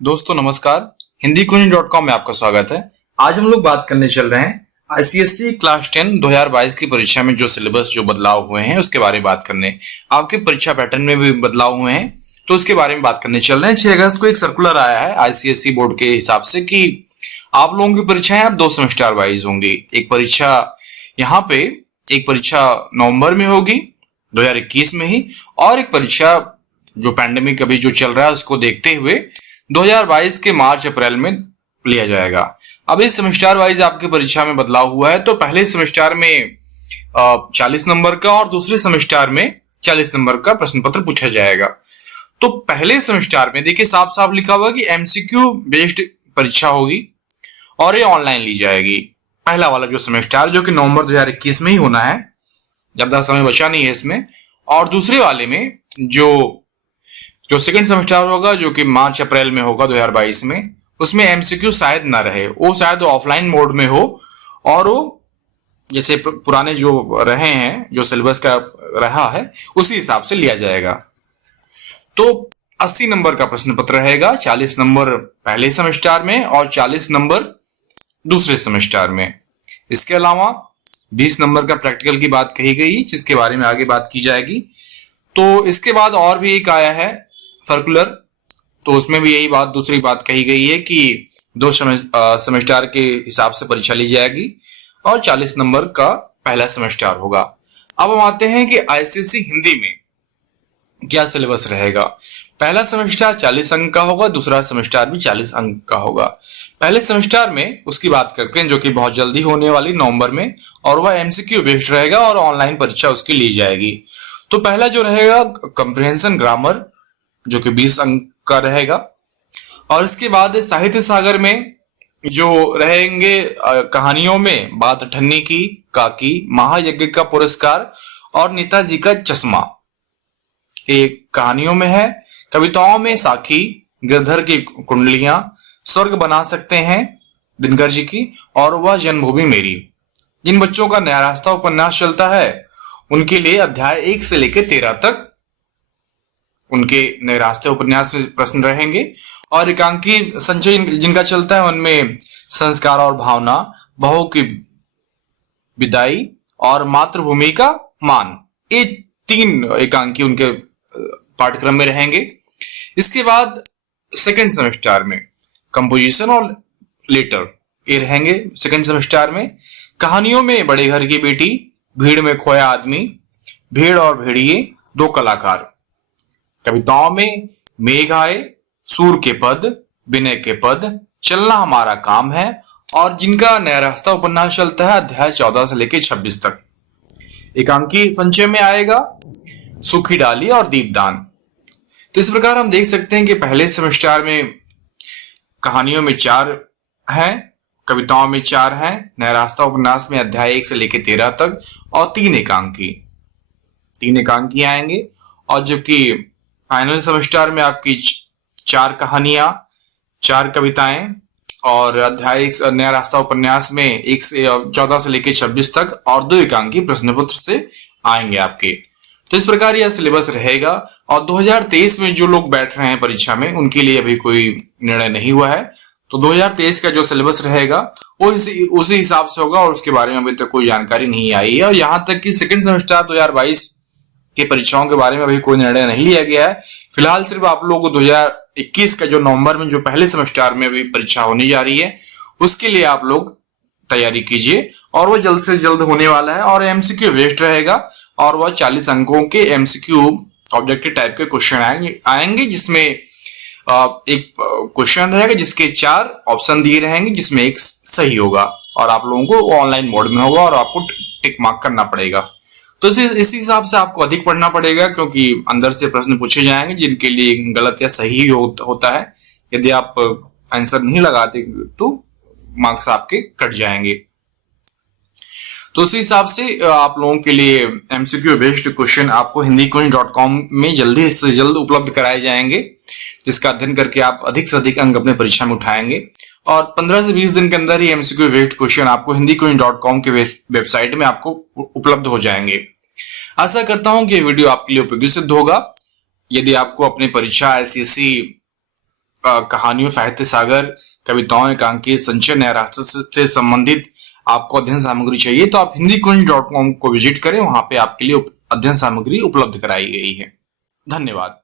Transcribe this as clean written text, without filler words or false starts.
दोस्तों नमस्कार, हिंदीकुंज.com में आपका स्वागत है। आज हम लोग बात करने चल रहे हैं आईसीएसई क्लास 10 2022 की परीक्षा में जो सिलेबस जो बदलाव हुए हैं उसके बारे में बात करने। आपके परीक्षा पैटर्न में भी बदलाव हुए हैं तो उसके बारे में बात करने चल रहे हैं। 6 अगस्त को एक सर्कुलर आया है आईसीएसई बोर्ड के हिसाब से कि आप लोगों की परीक्षाएं अब 2 सेमेस्टर वाइज होंगी। एक परीक्षा यहाँ पे एक परीक्षा नवंबर में होगी 2021 में ही, और एक परीक्षा जो पैंडेमिक अभी जो चल रहा है उसको देखते हुए 2022 के मार्च अप्रैल में लिया जाएगा। अब इस सेमेस्टर वाइज आपकी परीक्षा में बदलाव हुआ है तो पहले सेमेस्टर में 40 नंबर का और दूसरे सेमेस्टर में 40 नंबर का प्रश्न पत्र पूछा जाएगा। तो पहले सेमेस्टर में देखिए साफ साफ लिखा हुआ कि एमसीक्यू बेस्ड परीक्षा होगी और ये ऑनलाइन ली जाएगी। पहला वाला जो सेमेस्टर जो कि नवंबर 2021 में ही होना है, ज्यादा समय बचा नहीं है इसमें। और दूसरे वाले में जो सेकंड सेमेस्टर होगा जो कि मार्च अप्रैल में होगा 2022 में, उसमें एमसीक्यू शायद ना रहे, वो शायद ऑफलाइन मोड में हो और वो जैसे पुराने जो रहे हैं जो सिलेबस का रहा है उसी हिसाब से लिया जाएगा। तो 80 नंबर का प्रश्न पत्र रहेगा, 40 नंबर पहले सेमेस्टर में और 40 नंबर दूसरे सेमेस्टर में। इसके अलावा 20 नंबर का प्रैक्टिकल की बात कही गई जिसके बारे में आगे बात की जाएगी। तो इसके बाद और भी एक आया है सर्कुलर, तो उसमें भी यही बात दूसरी बात कही गई है कि 2 सेमेस्टर के हिसाब से परीक्षा ली जाएगी और 40 नंबर का पहला सेमेस्टर होगा। अब हम आते हैं कि आईसीएसई हिंदी में क्या सिलेबस रहेगा। पहला सेमेस्टर 40 अंक का होगा, दूसरा सेमेस्टर भी 40 अंक का होगा। पहले सेमेस्टर में उसकी बात करते हैं जो कि बहुत जल्दी होने वाली नवंबर में, और वह एमसीक्यू बेस्ड रहेगा और ऑनलाइन परीक्षा उसकी ली जाएगी। तो पहला जो रहेगा कंप्रिहेंशन ग्रामर जो कि 20 अंक का रहेगा, और इसके बाद साहित्य सागर में जो रहेंगे कहानियों में बात ठन्नी की, काकी, महायज्ञ का पुरस्कार और नेताजी का चश्मा एक कहानियों में है। कविताओं में साखी, गिरधर की कुंडलियां, स्वर्ग बना सकते हैं दिनकर जी की, और वह जन्मभूमि मेरी। जिन बच्चों का नया रास्ता उपन्यास चलता है उनके लिए अध्याय 1 से लेकर 13 तक उनके नए रास्ते उपन्यास में प्रश्न रहेंगे। और एकांकी संचय जिनका चलता है उनमें संस्कार और भावना, बहू की विदाई और मातृभूमि का मान, ये 3 एकांकी उनके पाठ्यक्रम में रहेंगे। इसके बाद सेकंड सेमेस्टर में कंपोजिशन और लेटर ये रहेंगे। सेकंड सेमेस्टर में कहानियों में बड़े घर की बेटी, भीड़ में खोया आदमी, भेड़ और भेड़िए, 2 कलाकार। कविताओं में मेघ आए, सूर के पद, विनय के पद, चलना हमारा काम है, और जिनका नया रास्ता उपन्यास चलता है अध्याय 14 से लेकर 26 तक। एकांकी संचय में आएगा सुखी डाली और दीपदान। तो इस प्रकार हम देख सकते हैं कि पहले सेमेस्टर में कहानियों में 4 हैं, कविताओं में 4 हैं, नया रास्ता उपन्यास में अध्याय 1 से लेकर 13 तक, और 3 एकांकी आएंगे। और जबकि फाइनल सेमेस्टर में आपकी 4 कहानियां, 4 कविताएं और अध्याय 1 नया रास्ता उपन्यास में 1 से 14 से लेकर 26 तक, और 2 एकांकी प्रश्न पत्र से आएंगे आपके। तो इस प्रकार यह सिलेबस रहेगा। और 2023 में जो लोग बैठ रहे हैं परीक्षा में उनके लिए अभी कोई निर्णय नहीं हुआ है, तो 2023 का जो सिलेबस रहेगा वो उसी हिसाब से होगा, और उसके बारे में अभी तक कोई जानकारी नहीं आई है। और यहाँ तक कि सेकंड सेमेस्टर 2022 के परीक्षाओं के बारे में अभी कोई निर्णय नहीं लिया गया है। फिलहाल सिर्फ आप लोग को 2021 का जो नवंबर में जो पहले सेमेस्टर में अभी परीक्षा होने जा रही है उसके लिए आप लोग तैयारी कीजिए, और वह जल्द से जल्द होने वाला है। और एमसीक्यू बेस्ड रहेगा, और वह 40 अंकों के एमसीक्यू ऑब्जेक्टिव टाइप के क्वेश्चन आएंगे जिसमें एक क्वेश्चन रहेगा जिसके 4 ऑप्शन दिए रहेंगे जिसमें एक सही होगा, और आप लोगों को ऑनलाइन मोड में होगा और आपको टिक मार्क करना पड़ेगा। तो इसी हिसाब से आपको अधिक पढ़ना पड़ेगा क्योंकि अंदर से प्रश्न पूछे जाएंगे जिनके लिए गलत या सही होता है। यदि आप आंसर नहीं लगाते तो मार्क्स आपके कट जाएंगे। तो उसी हिसाब से आप लोगों के लिए एमसीक्यू बेस्ड क्वेश्चन आपको हिंदीकुंज.com में जल्दी से जल्द उपलब्ध कराए जाएंगे, जिसका अध्ययन करके आप अधिक से अधिक अंक अपने परीक्षा में उठाएंगे। और 15 से 20 दिन के अंदर ही एमसीक्यू बेस्ड क्वेश्चन आपको hindiqueen.com के वेबसाइट में आपको उपलब्ध हो जाएंगे। आशा करता हूं कि ये वीडियो आपके लिए उपयोगी सिद्ध होगा। यदि आपको अपनी परीक्षा आईसीएसई कहानियों, साहित्य सागर, कविताओं, एकांकी, संचय, न्याय राष्ट्र से संबंधित आपको अध्ययन सामग्री चाहिए तो आप hindiqueen.com को विजिट करें। वहां पे आपके लिए अध्ययन सामग्री उपलब्ध कराई गई है। धन्यवाद।